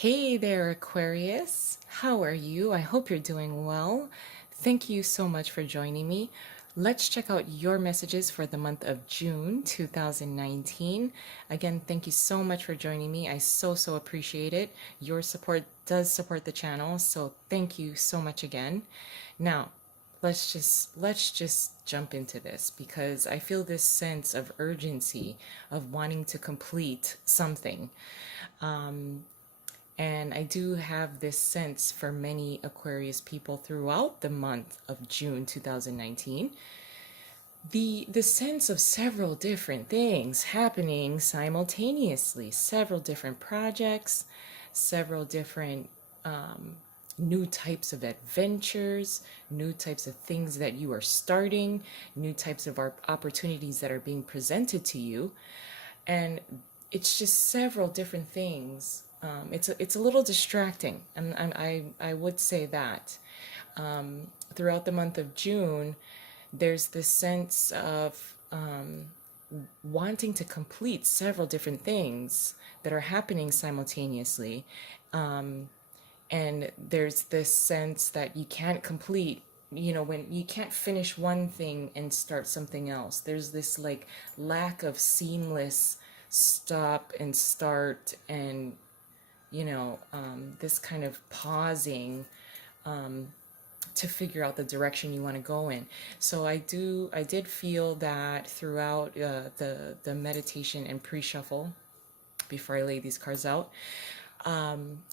Hey there, Aquarius. How are you? I hope you're doing well. Thank you so much for joining me. Let's check out your messages for the month of June 2019. Again, thank you so much for joining me. I so appreciate it. Your support does support the channel, so thank you so much again. Now, let's just jump into this because I feel this sense of urgency of wanting to complete something. And I do have this sense for many Aquarius people throughout the month of June 2019. The sense of several different things happening simultaneously, several different projects, several different new types of adventures, new types of things that you are starting, new types of opportunities that are being presented to you. And it's just several different things. It's a little distracting, and I would say that throughout the month of June, there's this sense of wanting to complete several different things that are happening simultaneously, and there's this sense that you can't complete, when you can't finish one thing and start something else. There's this like lack of seamless stop and start, and this kind of pausing to figure out the direction you want to go in. So I did feel that throughout the meditation and pre-shuffle before I lay these cards out,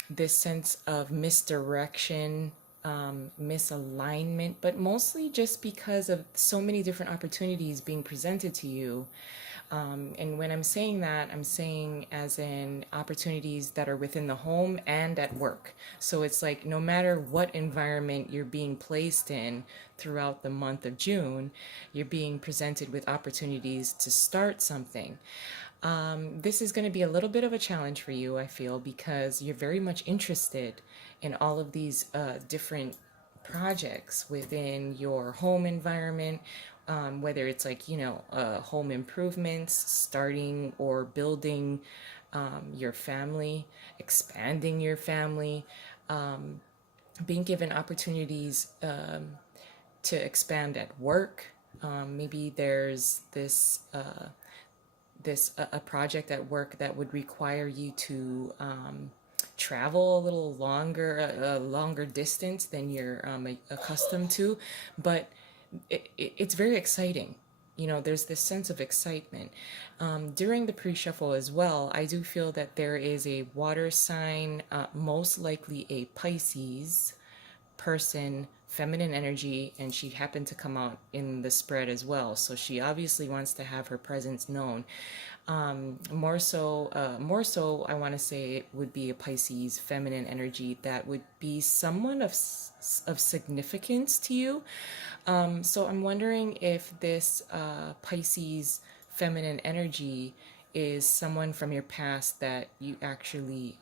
this sense of misdirection, misalignment, but mostly just because of so many different opportunities being presented to you. And when I'm saying that, I'm saying as in opportunities that are within the home and at work. So it's like no matter what environment you're being placed in throughout the month of June, you're being presented with opportunities to start something. This is going to be a little bit of a challenge for you, I feel, because you're very much interested in all of these different projects within your home environment, whether it's like, home improvements, starting or building your family, expanding your family, being given opportunities to expand at work. Maybe there's a project at work that would require you to travel a little longer, a longer distance than you're accustomed to, but it's very exciting. There's this sense of excitement. During the pre-shuffle as well, I do feel that there is a water sign, most likely a Pisces person, feminine energy, and she happened to come out in the spread as well. So she obviously wants to have her presence known. More so, I want to say it would be a Pisces feminine energy that would be someone of significance to you. So I'm wondering if this Pisces feminine energy is someone from your past that you actually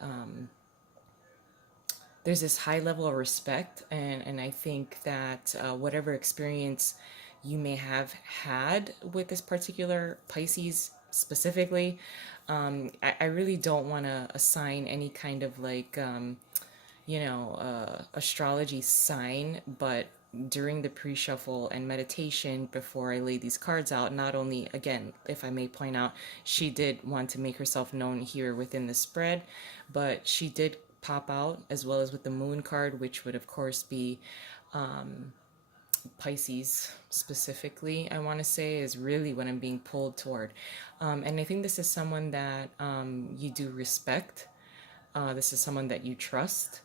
there's this high level of respect, and I think that whatever experience you may have had with this particular Pisces specifically, I really don't want to assign any kind of like astrology sign, but during the pre-shuffle and meditation before I lay these cards out, not only, again, if I may point out, she did want to make herself known here within the spread, but she did pop out as well as with the moon card, which would of course be Pisces specifically, I want to say, is really what I'm being pulled toward. And I think this is someone that you do respect. This is someone that you trust.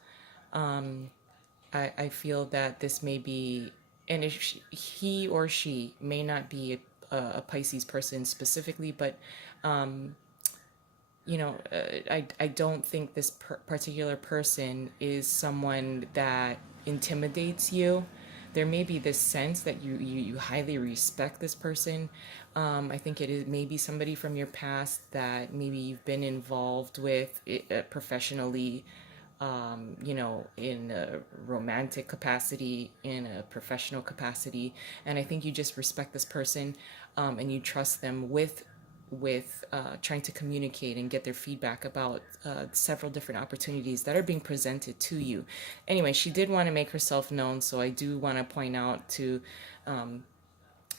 I feel that this may be, and if he or she may not be a Pisces person specifically, but I don't think this particular person is someone that intimidates you. There may be this sense that you highly respect this person. I think it is maybe somebody from your past that maybe you've been involved with professionally, in a romantic capacity, in a professional capacity. And I think you just respect this person, and you trust them with with trying to communicate and get their feedback about several different opportunities that are being presented to you. Anyway, she did want to make herself known, so I do want to point out to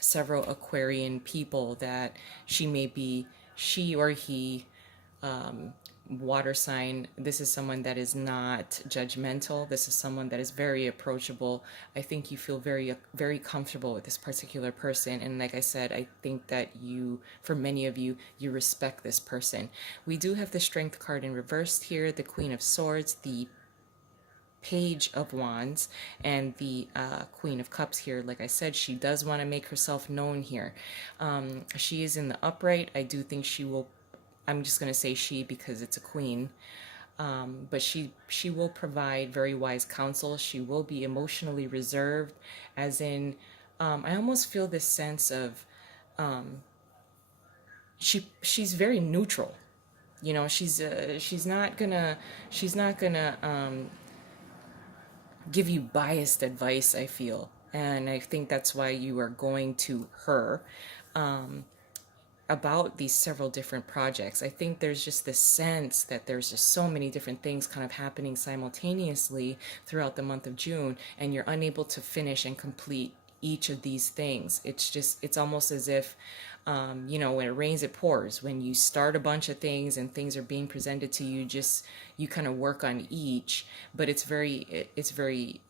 several Aquarian people that she or he, water sign. This is someone that is not judgmental. This is someone that is very approachable. I think you feel very comfortable with this particular person. And like I said, I think that for many of you, you respect this person. We do have the Strength card in reversed here, the Queen of Swords, the Page of Wands, and the Queen of Cups here. Like I said, she does want to make herself known here. She is in the upright. I do think she will, I'm just going to say she because it's a queen, but she will provide very wise counsel. She will be emotionally reserved, as in, I almost feel this sense of she's very neutral. You know, she's not gonna give you biased advice, I feel. And I think that's why you are going to her about these several different projects. I think there's just this sense that there's just so many different things kind of happening simultaneously throughout the month of June, and you're unable to finish and complete each of these things. It's almost as if, when it rains, it pours. When you start a bunch of things and things are being presented to you, you kind of work on each, but it's very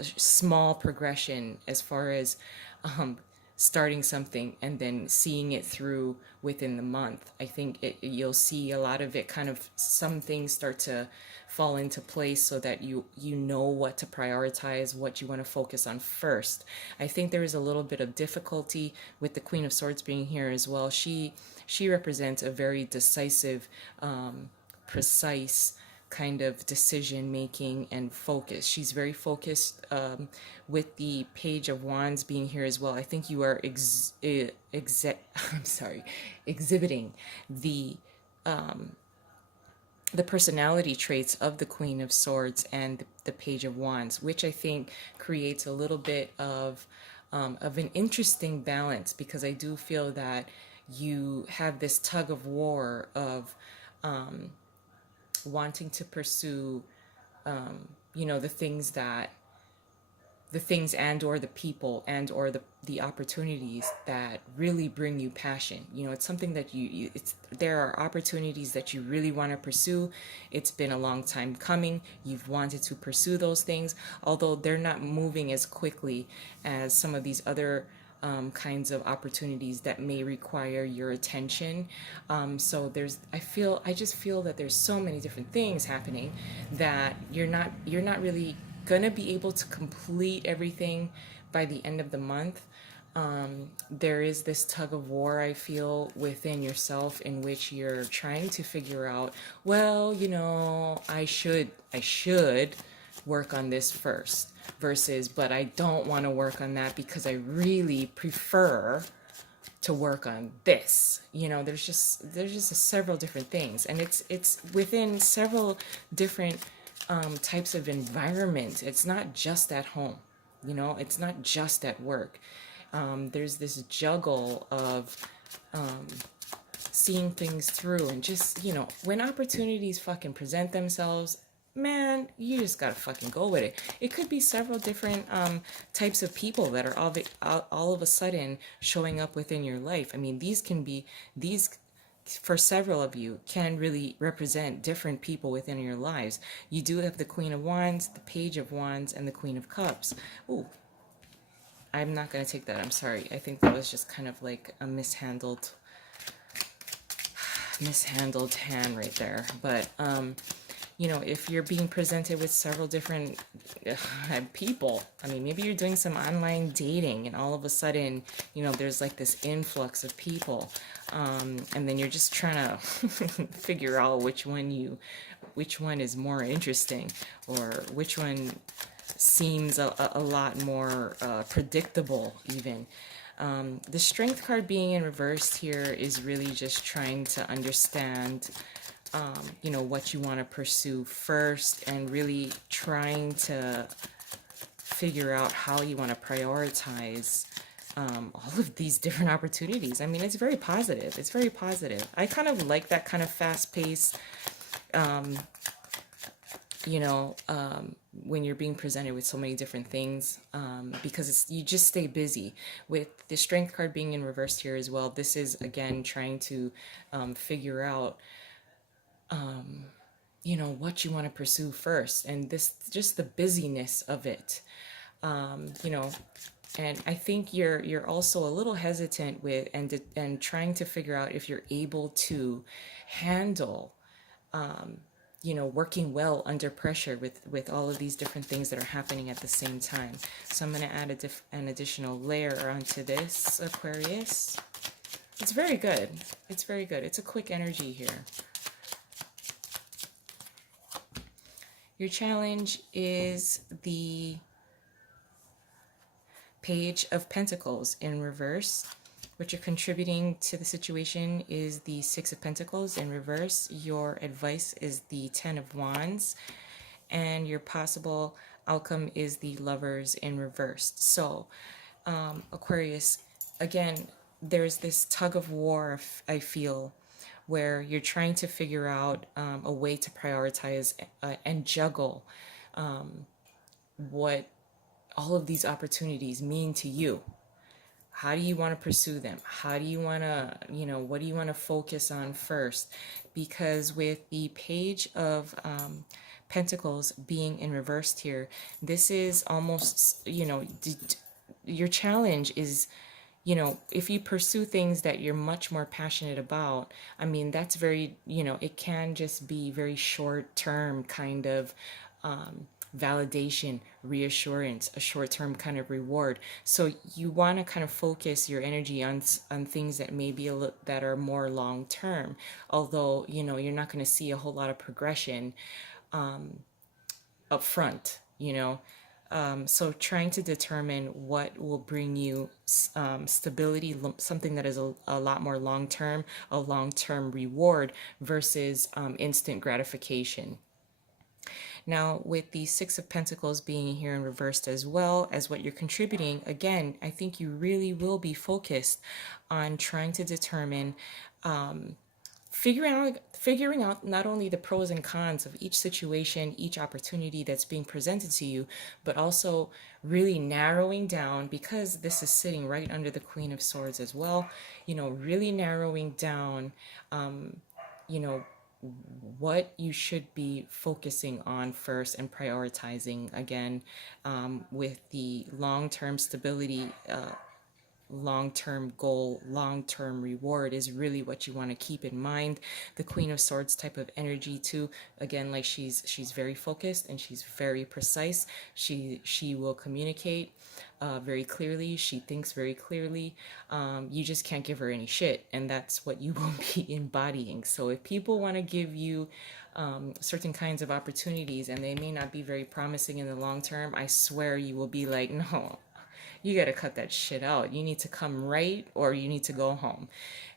small progression as far as starting something and then seeing it through within the month. I think you'll see a lot of it kind of, some things start to fall into place so that you know what to prioritize, what you want to focus on first. I think there is a little bit of difficulty with the Queen of Swords being here as well. She represents a very decisive, precise kind of decision making and focus. She's very focused, with the Page of Wands being here as well. I think you are exhibiting the personality traits of the Queen of Swords and the Page of Wands, which I think creates a little bit of an interesting balance, because I do feel that you have this tug of war of wanting to pursue, the things and or the people and or the opportunities that really bring you passion. It's something that there are opportunities that you really want to pursue. It's been a long time coming. You've wanted to pursue those things, although they're not moving as quickly as some of these other kinds of opportunities that may require your attention. So I just feel that there's so many different things happening that you're not really gonna be able to complete everything by the end of the month. There is this tug of war, I feel, within yourself, in which you're trying to figure out, well, I should work on this first, versus, but I don't want to work on that because I really prefer to work on this. There's just several different things, and it's within several different types of environment. It's not just at home, it's not just at work. There's this juggle of seeing things through, and just, when opportunities fucking present themselves, man, you just gotta fucking go with it. It could be several different types of people that are all of a sudden showing up within your life. I mean, these for several of you can really represent different people within your lives. You do have the Queen of Wands, the Page of Wands, and the Queen of Cups. Ooh, I'm not going to take that. I'm sorry. I think that was just kind of like a mishandled hand right there. But if you're being presented with several different people, I mean, maybe you're doing some online dating and all of a sudden, there's like this influx of people. And then you're just trying to figure out which one is more interesting, or which one seems a lot more predictable even. The Strength card being in reverse here is really just trying to understand what you want to pursue first, and really trying to figure out how you want to prioritize all of these different opportunities. I mean, it's very positive. It's very positive. I kind of like that kind of fast pace, you know, when you're being presented with so many different things, because you just stay busy. With the strength card being in reverse here as well, this is again trying to figure out, you know, what you want to pursue first, and this just the busyness of it, you know. And I think you're also a little hesitant with and trying to figure out if you're able to handle, you know, working well under pressure with all of these different things that are happening at the same time. So I'm going to add an additional layer onto this, Aquarius. It's very good. It's very good. It's a quick energy here. Your challenge is the Page of Pentacles in reverse. What you're contributing to the situation is the Six of Pentacles in reverse. Your advice is the Ten of Wands. And your possible outcome is the Lovers in reverse. So, Aquarius, again, there's this tug of war, I feel, where you're trying to figure out a way to prioritize and juggle what all of these opportunities mean to you. How do you want to pursue them? How do you want to, you know, what do you want to focus on first? Because with the Page of Pentacles being in reversed here, this is almost, you know, your challenge is, you know, if you pursue things that you're much more passionate about, I mean, that's very, you know, it can just be very short term kind of validation, reassurance, a short-term kind of reward. So you want to kind of focus your energy on things that may be that are more long-term. Although, you know, you're not going to see a whole lot of progression up front, you know. So trying to determine what will bring you stability, something that is a lot more long-term, a long-term reward versus instant gratification. Now, with the Six of Pentacles being here in reversed as well as what you're contributing, again, I think you really will be focused on trying to determine, figuring out not only the pros and cons of each situation, each opportunity that's being presented to you, but also really narrowing down, because this is sitting right under the Queen of Swords as well, you know, really narrowing down, you know, what you should be focusing on first and prioritizing again, with the long-term stability, long-term goal, long-term reward is really what you want to keep in mind. The Queen of Swords type of energy too, again, like she's very focused and she's very precise. She will communicate very clearly. She thinks very clearly. You just can't give her any shit, and that's what you will be embodying. So if people want to give you certain kinds of opportunities and they may not be very promising in the long term, I swear you will be like, no, you got to cut that shit out. You need to come right or you need to go home.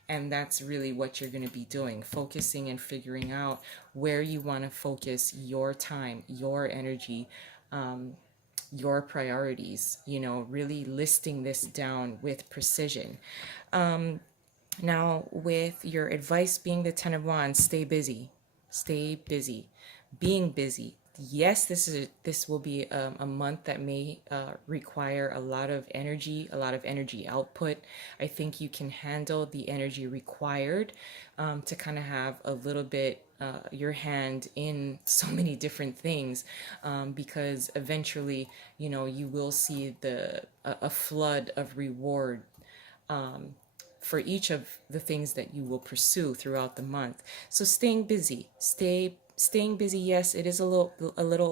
And that's really what you're going to be doing, focusing and figuring out where you want to focus your time, your energy, your priorities, you know, really listing this down with precision. Now, with your advice being the Ten of Wands, stay busy. Stay busy. Being busy. Yes, this will be a month that may require a lot of energy output. I think you can handle the energy required to kind of have a little bit your hand in so many different things, because eventually, you know, you will see a flood of reward for each of the things that you will pursue throughout the month. So staying busy, staying busy. Yes, it is a little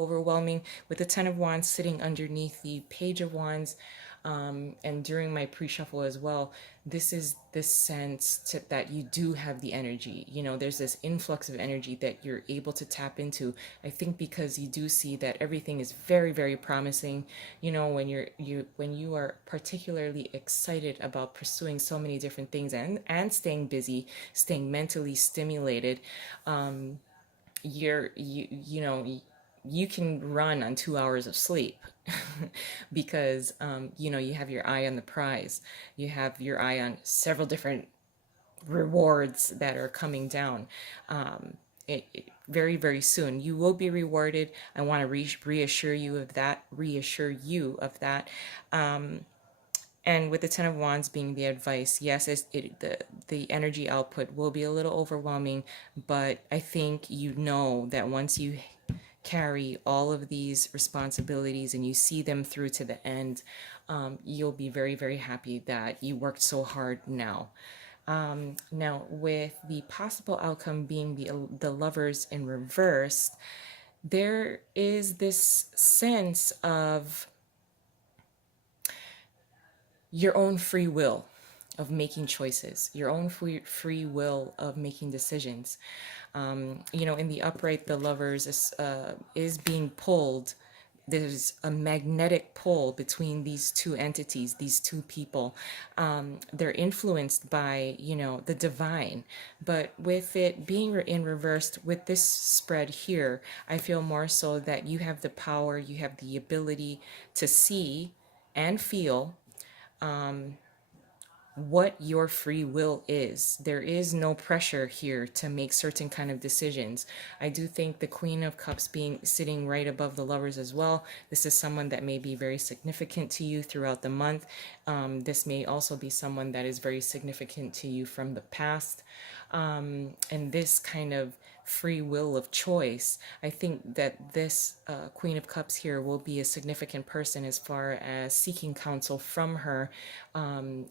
overwhelming with the Ten of Wands sitting underneath the Page of Wands. And during my pre-shuffle as well, this is this sense that you do have the energy. You know, there's this influx of energy that you're able to tap into. I think because you do see that everything is very, very promising. You know, when you are particularly excited about pursuing so many different things and staying busy, staying mentally stimulated, you know, you can run on 2 hours of sleep because you know, you have your eye on the prize. You have your eye on several different rewards that are coming down. Very, very soon you will be rewarded. I want to reassure you of that. And with the Ten of Wands being the advice, yes, the energy output will be a little overwhelming, but I think you know that once you carry all of these responsibilities and you see them through to the end, you'll be very, very happy that you worked so hard now. Now, with the possible outcome being the lovers in reverse, there is this sense of your own free will of making choices, your own free will of making decisions. You know, in the upright, the lovers is being pulled. There's a magnetic pull between these two entities, these two people. They're influenced by, you know, the divine. But with it being in reversed, with this spread here, I feel more so that you have the power, you have the ability to see and feel what your free will is. There is no pressure here to make certain kind of decisions. I do think the Queen of Cups being sitting right above the lovers as well. This is someone that may be very significant to you throughout the month. This may also be someone that is very significant to you from the past. And this kind of free will of choice, I think that this Queen of Cups here will be a significant person as far as seeking counsel from her,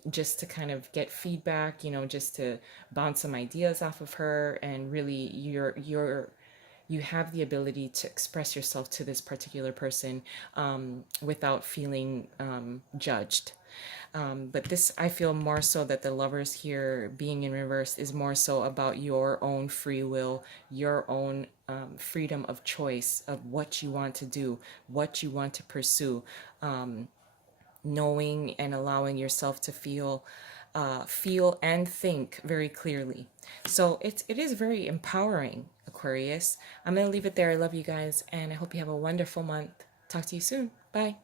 just to kind of get feedback, you know, just to bounce some ideas off of her. And really, you have the ability to express yourself to this particular person without feeling judged. But this, I feel more so that the lovers here being in reverse is more so about your own free will, your own freedom of choice of what you want to do, what you want to pursue, knowing and allowing yourself to feel and think very clearly. So it is very empowering, Aquarius. I'm going to leave it there. I love you guys, and I hope you have a wonderful month. Talk to you soon. Bye.